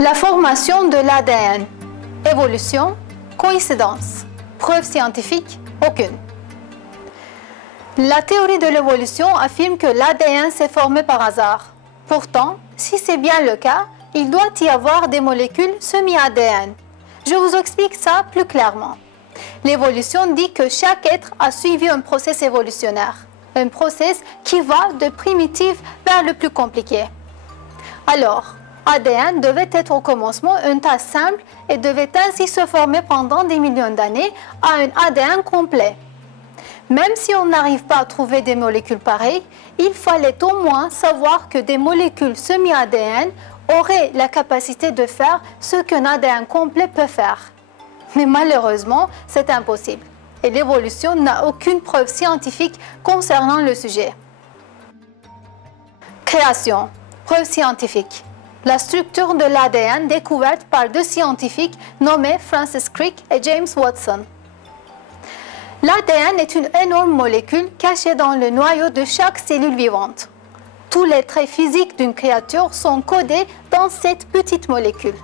La formation de l'ADN. Évolution, coïncidence. Preuve scientifique, aucune. La théorie de l'évolution affirme que l'ADN s'est formé par hasard. Pourtant, si c'est bien le cas, il doit y avoir des molécules semi-ADN. Je vous explique ça plus clairement. L'évolution dit que chaque être a suivi un processus évolutionnaire. Un processus qui va de primitif vers le plus compliqué. Alors, ADN devait être au commencement un tas simple et devait ainsi se former pendant des millions d'années à un ADN complet. Même si on n'arrive pas à trouver des molécules pareilles, il fallait au moins savoir que des molécules semi-ADN auraient la capacité de faire ce qu'un ADN complet peut faire. Mais malheureusement, c'est impossible. Et l'évolution n'a aucune preuve scientifique concernant le sujet. Création. Preuve scientifique. La structure de l'ADN découverte par deux scientifiques nommés Francis Crick et James Watson. L'ADN est une énorme molécule cachée dans le noyau de chaque cellule vivante. Tous les traits physiques d'une créature sont codés dans cette petite molécule.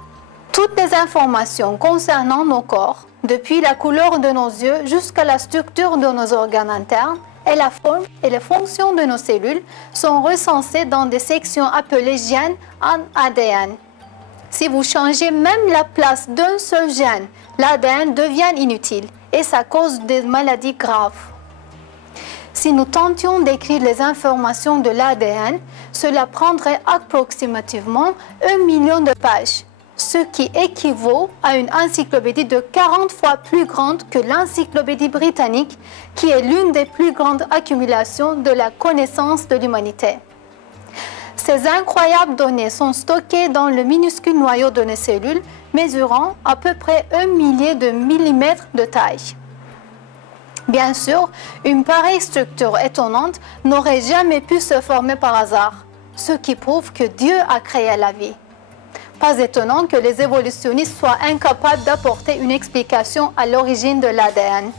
Toutes les informations concernant nos corps, depuis la couleur de nos yeux jusqu'à la structure de nos organes internes et la forme et les fonctions de nos cellules, sont recensées dans des sections appelées gènes en ADN. Si vous changez même la place d'un seul gène, l'ADN devient inutile et ça cause des maladies graves. Si nous tentions d'écrire les informations de l'ADN, cela prendrait approximativement 1 million de pages, ce qui équivaut à une encyclopédie de 40 fois plus grande que l'encyclopédie britannique, qui est l'une des plus grandes accumulations de la connaissance de l'humanité. Ces incroyables données sont stockées dans le minuscule noyau de nos cellules, mesurant à peu près 1 millier de millimètres de taille. Bien sûr, une pareille structure étonnante n'aurait jamais pu se former par hasard, ce qui prouve que Dieu a créé la vie. Pas étonnant que les évolutionnistes soient incapables d'apporter une explication à l'origine de l'ADN.